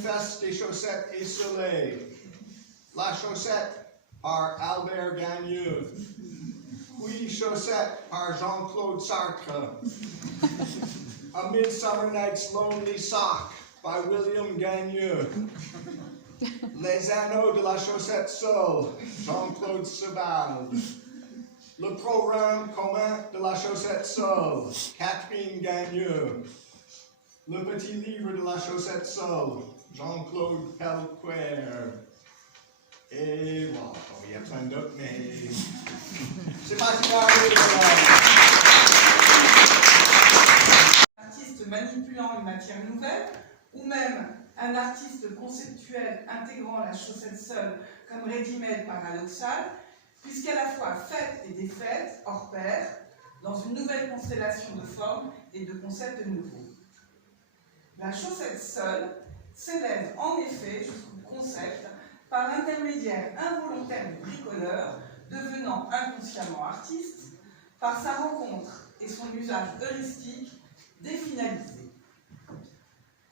Fest des chaussettes esselées. La chaussette par Albert Gagneux. Oui, chaussette par Jean-Claude Sartre. A Midsummer Night's Lonely Sock by William Gagneux. Les Anneaux de la Chaussette Seule, Jean-Claude Sebald. Le programme commun de la Chaussette Seule, Catherine Gagneux. Le petit livre de la Chaussette Seule, Jean-Claude Pelquer. Et bon, il y a plein d'autres, mais c'est pas si grave. Un artiste manipulant une matière nouvelle, ou même un artiste conceptuel intégrant la chaussette seule comme ready-made paradoxal, puisqu'à la fois faite et défaite, hors pair, dans une nouvelle constellation de formes et de concepts nouveaux. La chaussette seule s'élève en effet jusqu'au concept par l'intermédiaire involontaire du bricoleur, devenant inconsciemment artiste, par sa rencontre et son usage heuristique définalisé.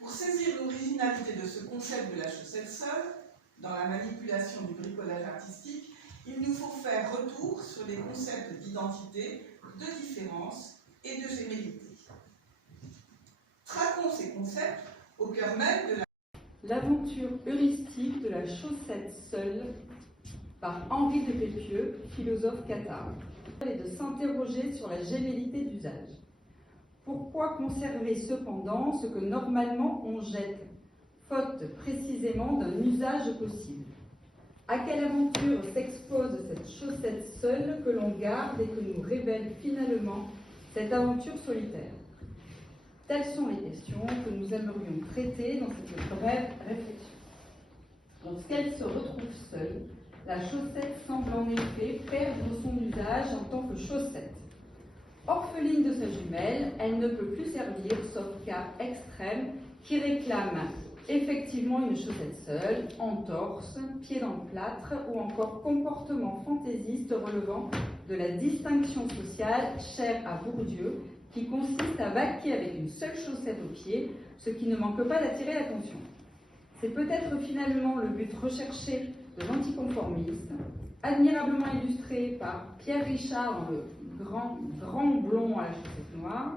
Pour saisir l'originalité de ce concept de la chaussette seule, dans la manipulation du bricolage artistique, il nous faut faire retour sur les concepts d'identité, de différence et de gémellité. Traquons ces concepts au cœur même de L'aventure heuristique de la chaussette seule par Henri de Pépieux, philosophe cathare, et de s'interroger sur la gémellité d'usage. Pourquoi conserver cependant ce que normalement on jette, faute précisément d'un usage possible? À quelle aventure s'expose cette chaussette seule que l'on garde et que nous révèle finalement cette aventure solitaire? Telles sont les questions que nous aimerions traiter dans cette brève réflexion. Lorsqu'elle se retrouve seule, la chaussette semble en effet perdre son usage en tant que chaussette. Orpheline de sa jumelle, elle ne peut plus servir, sauf cas extrême, qui réclame effectivement une chaussette seule, en torse, pied dans le plâtre, ou encore comportement fantaisiste relevant de la distinction sociale chère à Bourdieu, qui consiste à vaquer avec une seule chaussette au pied, ce qui ne manque pas d'attirer l'attention. C'est peut-être finalement le but recherché de l'anticonformisme, admirablement illustré par Pierre Richard dans le grand blond à la chaussette noire.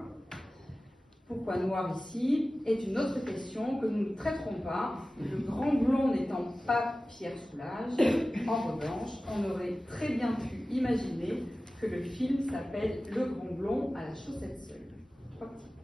Pourquoi noir ici est une autre question que nous ne traiterons pas, le grand blond n'étant pas Pierre Soulages. En revanche, on aurait très bien pu imaginer que le film s'appelle Le Grand Blond à la chaussette seule. 3 petits points.